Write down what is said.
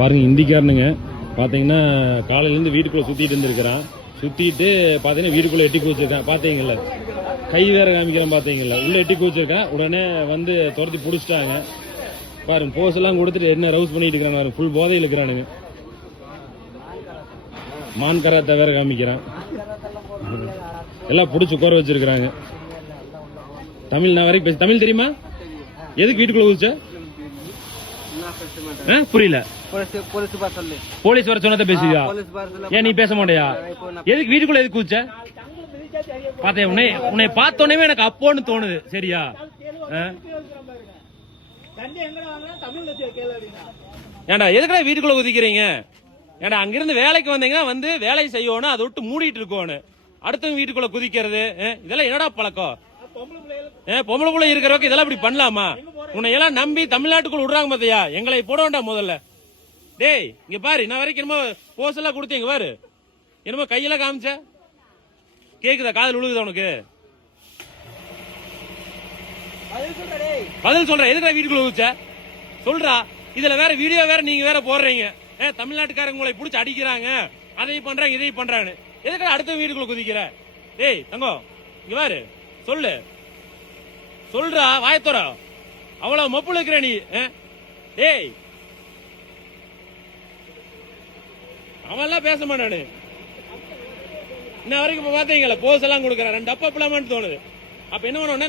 பாருங்க இந்திக்காரனுங்க பாத்தீங்கன்னா காலையில இருந்து வீட்டுக்குள்ள சுத்திட்டு இருந்திருக்கிறான். சுத்திட்டு பாத்தீங்கன்னா வீட்டுக்குள்ள எட்டி குதிச்சிருக்கான். பாத்தீங்கல்ல கை வேற காமிக்கிறான். பாத்தீங்கல்ல உள்ள எட்டி குதிச்சிருக்கான். உடனே வந்து துரத்தி புடிச்சிட்டாங்க. பாருங்க போஸ் எல்லாம் கொடுத்துட்டு என்ன ரவுஸ் பண்ணிட்டு இருக்காங்க. ஃபுல் போதையில் இருக்கிறானுங்க. மான் கராத்தா வேற காமிக்கிறான். எல்லாம் புடிச்சு உட்கார வச்சிருக்காங்க. தமிழ் நான் வரைக்கும் பேச தமிழ் தெரியுமா? எதுக்கு வீட்டுக்குள்ள குதிச்ச? புரியல. போலீஸ் வர சொன்னதை பேசுவியா? ஏன் நீ பேச மாட்டியா? எதுக்கு வீட்டுக்குள்ள எதுக்கு குதிச்ச? பாத்தேன் உன்னை பார்த்தோன்னே எனக்கு அப்போன்னு தோணுது. சரியா? ஏண்டா எதுக்குடா வீட்டுக்குள்ள குதிக்கிறீங்க? ஏண்டா அங்கிருந்து வேலைக்கு வந்தீங்கன்னா வந்து வேலை செய்யணும், அதை விட்டு மூடிட்டு இருக்கணும். அடுத்தவங்க வீட்டுக்குள்ள குதிக்கிறது இதெல்லாம் என்னடா பழக்கம்? பொம்பளை புள்ள இருக்கிறவங்க இதெல்லாம் இப்படி பண்ணலாமா? உன்னை எல்லாம் நம்பி தமிழ்நாட்டுக்குள்ள விடுறாங்க பாத்தியா? எங்களை போட வேண்டாம் முதல்ல. டேய் இங்க பாரு, நான் வரைக்கும் என்னமோ போஸ் எல்லாம் கொடுத்தீங்க பாரு, என்னமோ கையெல்லாம் காமிச்ச. கேக்குதா? காதல் விழுகுதா உனக்கு? பதில் சொல்ற. எதுக்குடா வீட்டுக்குள்ள குதிச்ச சொல்றா. இதுல வேற வீடியோ வேற நீங்க வேற போடுறீங்க. தமிழ்நாட்டுக்காரங்க உங்களை புடிச்சு அடிக்கிறாங்க, அதை பண்றாங்க இதை பண்றாங்க. எதுக்குடா அடுத்த வீட்டுக்குள்ள குதிக்கிற? டேய் தங்கம் இங்க பாரு, சொல்லு சொல்றா, வாயத்தோற. அவ்வளவு மப்புல இருக்கிற நீ. டேய் அவெல்லாம் பேச மாட்டானு. இன்ன வரைக்கும் இப்ப பாத்தீங்களா போஸ் எல்லாம் கொடுக்கற 2 அப்பா பிளாமான்னு தோணுது. அப்ப என்ன பண்ணுவோம்னா